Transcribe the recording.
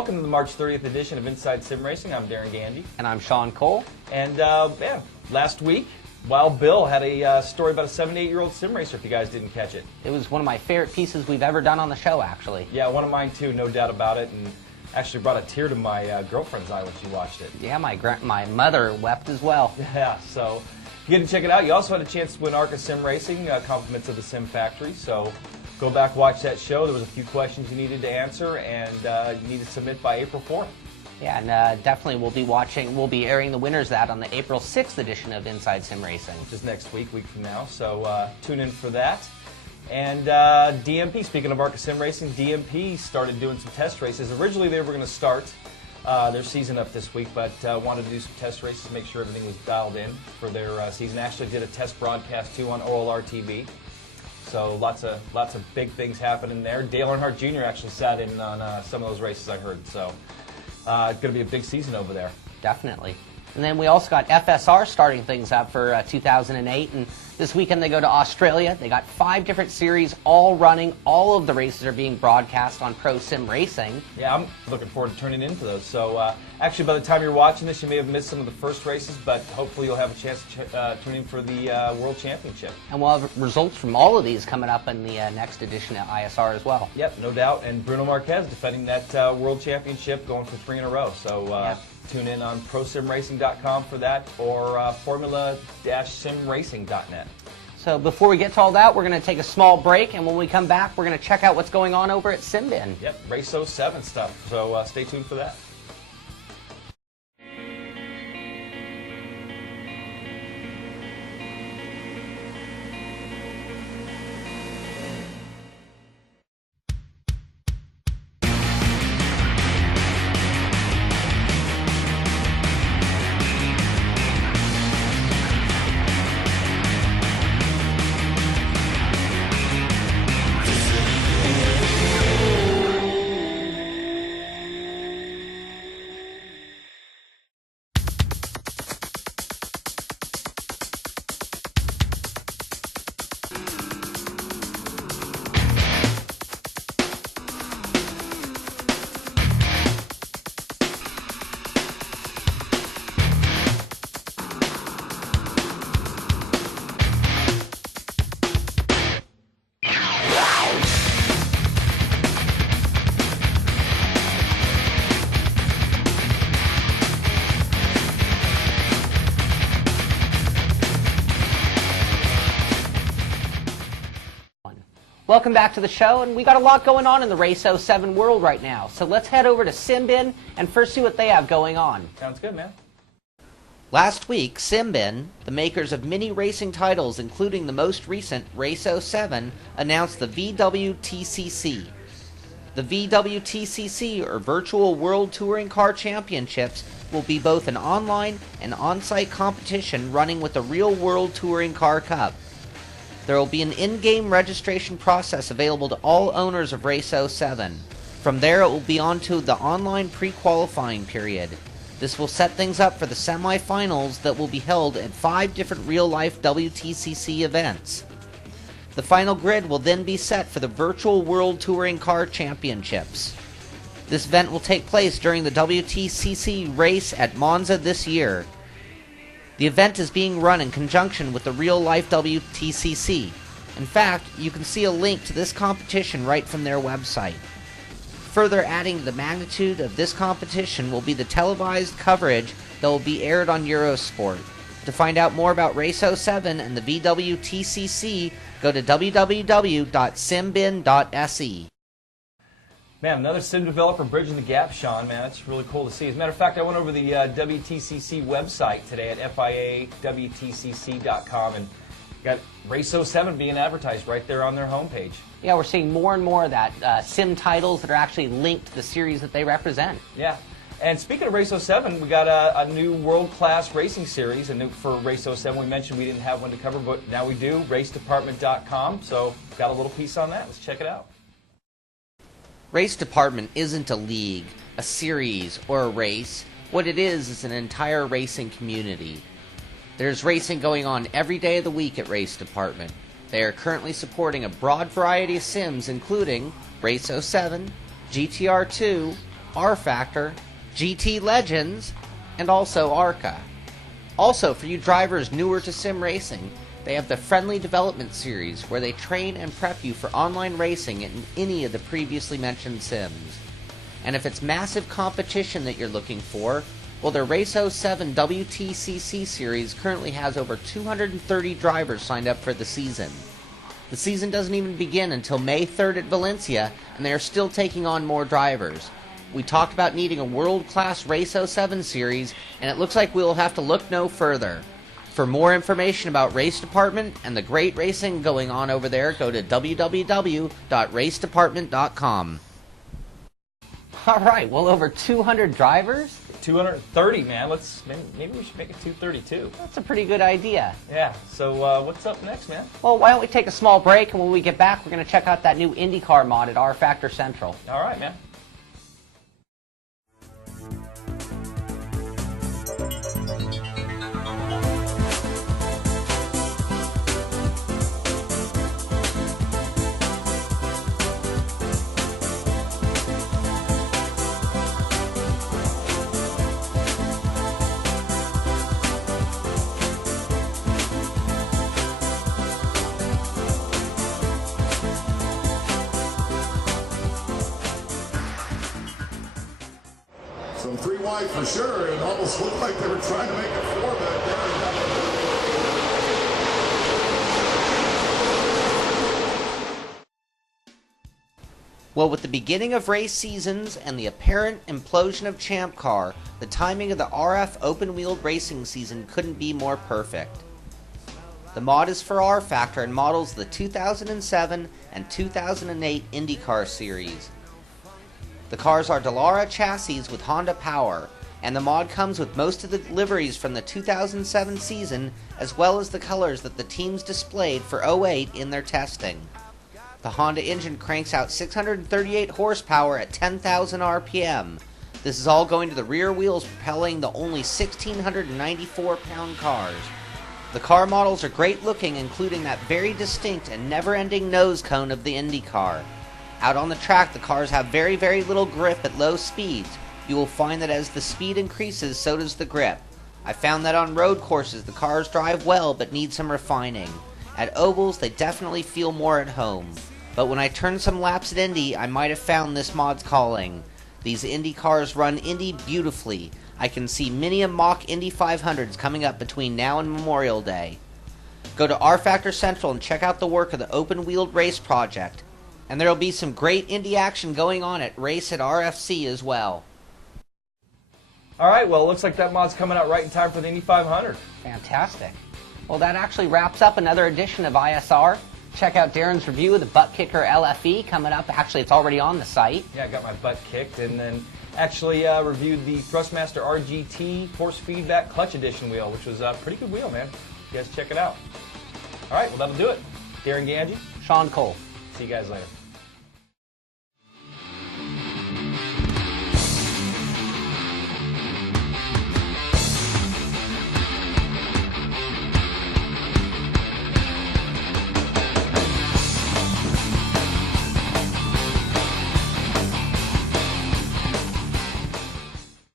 welcome to the March 30th edition of Inside Sim Racing. I'm Darren Gandy. And I'm Sean Cole. And last week, Wild Bill had a story about a 7 to 8-year-old sim racer, if you guys didn't catch it. It was one of my favorite pieces we've ever done on the show, actually. Yeah, one of mine too, no doubt about it. And actually brought a tear to my girlfriend's eye when she watched it. Yeah, my mother wept as well. Yeah, so if you get to check it out. You also had a chance to win ARCA Sim Racing, compliments of the Sim Factory. So go back, watch that show. There was a few questions you needed to answer, and you need to submit by April 4th. Yeah, and definitely we'll be airing the winners of that on the April 6th edition of Inside Sim Racing. Which is next week from now, so tune in for that. And DMP, speaking of ARCA Sim Racing, DMP started doing some test races. Originally they were going to start their season up this week, but wanted to do some test races to make sure everything was dialed in for their season. Actually did a test broadcast too on OLR TV. So lots of big things happening there. Dale Earnhardt Jr. actually sat in on some of those races, I heard. So it's going to be a big season over there. Definitely. And then we also got FSR starting things up for 2008. And this weekend they go to Australia. They got 5 different series all running. All of the races are being broadcast on Pro Sim Racing. Yeah, I'm looking forward to turning in for those. So actually, by the time you're watching this, you may have missed some of the first races, but hopefully you'll have a chance to tune in for the World Championship. And we'll have results from all of these coming up in the next edition of ISR as well. Yep, no doubt. And Bruno Marquez defending that World Championship, going for 3 in a row. So tune in on ProSimRacing.com for that, or Formula-SimRacing.net. So before we get to all that, we're going to take a small break, and when we come back, we're going to check out what's going on over at Simbin. Yep, Race 07 stuff. So stay tuned for that. Welcome back to the show, and we got a lot going on in the Race 07 world right now. So let's head over to Simbin and first see what they have going on. Sounds good, man. Last week, Simbin, the makers of many racing titles, including the most recent Race 07, announced the VWTCC. The VWTCC, or Virtual World Touring Car Championships, will be both an online and on-site competition running with the Real World Touring Car Cup. There will be an in-game registration process available to all owners of Race 07. From there, it will be on to the online pre-qualifying period. This will set things up for the semi-finals that will be held at 5 different real-life WTCC events. The final grid will then be set for the Virtual World Touring Car Championships. This event will take place during the WTCC race at Monza this year. The event is being run in conjunction with the real-life WTCC. In fact, you can see a link to this competition right from their website. Further adding to the magnitude of this competition will be the televised coverage that will be aired on Eurosport. To find out more about Race 07 and the VWTCC, go to www.simbin.se. Man, another sim developer bridging the gap, Sean. Man, that's really cool to see. As a matter of fact, I went over the WTCC website today at FIAWTCC.com and got Race 07 being advertised right there on their homepage. Yeah, we're seeing more and more of that sim titles that are actually linked to the series that they represent. Yeah. And speaking of Race 07, we got a new world-class racing series for Race 07. We mentioned we didn't have one to cover, but now we do, racedepartment.com. So got a little piece on that. Let's check it out. Race Department isn't a league, a series, or a race. What it is an entire racing community. There's racing going on every day of the week at Race Department. They are currently supporting a broad variety of sims including Race 07, GTR2, R-Factor, GT Legends, and also ARCA. Also, for you drivers newer to sim racing, they have the Friendly Development Series, where they train and prep you for online racing in any of the previously mentioned sims. And if it's massive competition that you're looking for, well, their Race 07 WTCC series currently has over 230 drivers signed up for the season. The season doesn't even begin until May 3rd at Valencia, and they are still taking on more drivers. We talked about needing a world-class Race 07 series, and it looks like we will have to look no further. For more information about Race Department and the great racing going on over there, go to www.racedepartment.com. All right, well, over 200 drivers? 230, man. Maybe we should make it 232. That's a pretty good idea. Yeah. So what's up next, man? Well, why don't we take a small break, and when we get back, we're going to check out that new IndyCar mod at R-Factor Central. All right, man. Some 3 wide for sure. It almost looked like they were trying to make it 4 back there. Well, with the beginning of race seasons and the apparent implosion of Champ Car, the timing of the RF open-wheeled racing season couldn't be more perfect. The mod is for R-Factor and models the 2007 and 2008 IndyCar series. The cars are Dallara chassis with Honda power, and the mod comes with most of the liveries from the 2007 season, as well as the colors that the teams displayed for 08 in their testing. The Honda engine cranks out 638 horsepower at 10,000 RPM. This is all going to the rear wheels propelling the only 1,694-pound cars. The car models are great looking, including that very distinct and never-ending nose cone of the IndyCar. Out on the track, the cars have very, very little grip at low speeds. You will find that as the speed increases, so does the grip. I found that on road courses, the cars drive well, but need some refining. At ovals, they definitely feel more at home. But when I turned some laps at Indy, I might have found this mod's calling. These Indy cars run Indy beautifully. I can see many a mock Indy 500s coming up between now and Memorial Day. Go to R-Factor Central and check out the work of the open-wheeled race project. And there will be some great Indy action going on at Race at RFC as well. All right, well, it looks like that mod's coming out right in time for the Indy 500. Fantastic. Well, that actually wraps up another edition of ISR. Check out Darren's review of the Butt Kicker LFE coming up. Actually, it's already on the site. Yeah, I got my butt kicked, and then actually reviewed the Thrustmaster RGT Force Feedback Clutch Edition wheel, which was a pretty good wheel, man. You guys check it out. All right, well, that'll do it. Darren Ganji. Sean Cole. See you guys later.